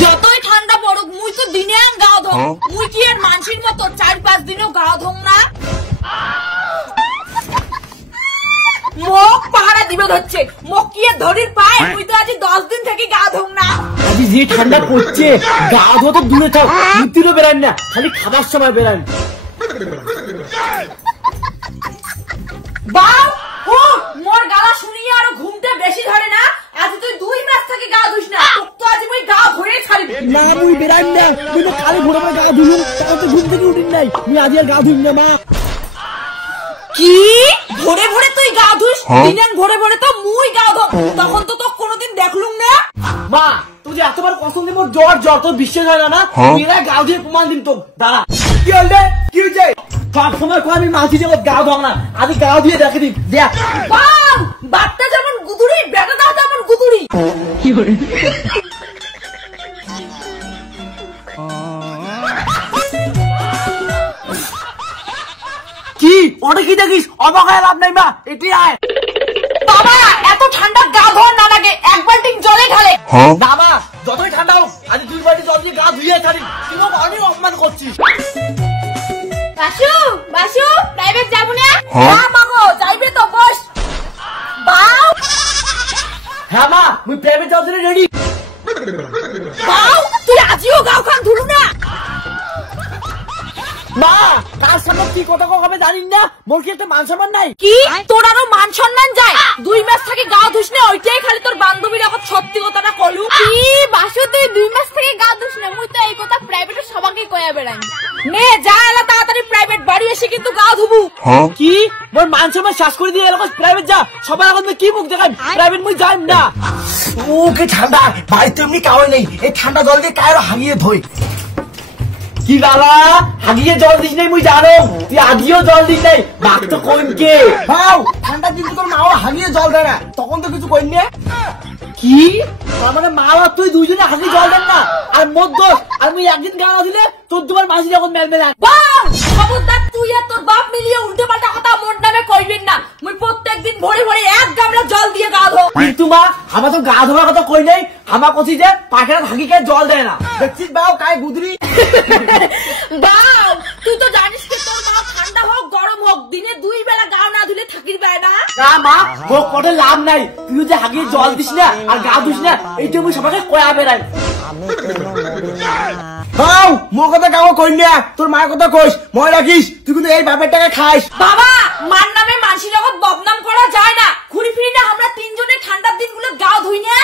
যতই ঠান্ডা পড়ুক মুই তো দিনে গাও ধং মুই কি এর মানসির মতো 4-5 দিনেও গাও ধং না মোক পাহারা দিবে ধরছে মোক কি এর ধরির পায় মুই তো আজ 10 দিন থেকে গা ধং না আজ যে ঠান্ডা পড়ছে গা ধোয়া তো দূরে থাক মুতিরও বেরান না খালি খাবার সময় বেরান বাউ ও মোর গালা শুনিয়ে আরো ঘুমতে বেশি ধরে না আজ তুই 2 মাস থেকে গা ধুইস না তো আজ মুই গা ধরে ছাড়বি না মুই বেরান না তুই তো কালে ঘুরে গা ধুলুম তাও তো ঘুম থেকে উঠিন নাই মুই আজ আর গা ধুইম না মা কি ভোরে ভোরে তুই গা ধুইস দিনেন ভোরে ভোরে তো মুই গা ধো তখন তো তো কোনোদিন দেখলুম না মা তুই যে এতবার কসম দিয়ে মোর জ্বর তো বিশ্বাস হয় না মেয়েরা গা ধুয়ে প্রমাণ দিন তো দাঁড়া কি হলে কি হয়েছে সব সময় কো আমি মাঝি জগৎ গা ধোয়া না আজ গা ধুয়ে দেখে দিন দেখ বাম বাপটা যেমন গুদুরি বেটাটাও যেমন গুদুরি কি করে কি ওটা কি দেখিস অবাক হয়ে লাভ নাই মা এটি আয় বাবা এত ঠান্ডা গা ধোয়ার না লাগে এক বালতি জলে ঢালে না মা যতই ঠান্ডা হোক আজ 2 বালতি জল দিয়ে গা ধুয়ে ছাড়ি তুই অনেক অপমান করছিস বাসু বাসু প্রাইভেট যাবো না হ্যাঁ মাগো যাইবে তো বস বাউ হ্যাঁ মা মুই প্রাইভেট যাওয়ার জন্য রেডি বাউ তুই আজিও গাও খান ধুলু না মা কার সামনে কি কথা কবে জানিস না মোর কি একটা মান সম্মান নাই কি তোর আরো মান সম্মান যায় 2 মাস থেকে গা ধুস না ওইটাই খালি তোর বান্ধবীর এখন সত্যি কথাটা কলু কি বাসু তুই 2 মাস থেকে গা ধুস না মুই তো এই কথা প্রাইভেটে সবাইকে কয়া বেড়াই নে যা এলা তাড়াতাড়ি প্রাইভেট বাড়ি এসে কিন্তু গা ধুবু কি মোর মান সম্মান শেষ করে দিয়ে এরকম প্রাইভেট যা সবার এখন কি মুখ দেখাই প্রাইভেট মুই যাই না ওকে ঠান্ডা বাড়িতে এমনি কাউরে নেই এই ঠান্ডা জল দিয়ে কায়রো হাগিয়ে ধোই কি গালা হাগিয়ে জল দিস নাই মুই জানো তুই আগিয়েও জল দিস নাই বাপ তো কইনকে ভাও ঠান্ডা কিন্তু তোর মাও হাগিয়ে জল দেয় না তখন তো কিছু কইনি কি তার মানে মা আর তুই দুইজনে হাগিয়ে জল দেন না আর মোর দোষ আর মুই একদিন গালা দিলে তোর দুবার মাঝি যখন মেলমেলা বাপ খবরদার তুই আর তোর বাপ মিলিয়ে উল্টো পাল্টা কথা মোর নামে কইবেন না মুই প্রত্যেকদিন ভোরে ভোরে এক গামলা জল দিয়ে গা ধো কিন্তু মা আমার তো গা ধোয়ার কথা কই নাই আমার কছি যে পাখিরা হাগিকে জল দেয় না দেখছিস বাও কায় গুদরি বাউ তুই তো জানিস কি তোর মা ঠান্ডা হোক গরম হোক দিনে 2 বেলা গা না ধুলে থাকির পায় না না মা ও কোটে লাভ নাই তুই যে হাগিয়ে জল দিস না আর গা ধুস না এইটা মুই সবাইকে কয়া বেড়াই বাউ মোর কথা কাও কই না তোর মায়ের কথা কইস মনে রাখিস তুই কিন্তু এই বাপের টাকা খাইস বাবা মার নামে মানসি জগৎ বদনাম করা যায় না ঘুরি ফিরি না আমরা তিনজনে ঠান্ডার দিনগুলো গা ধুই না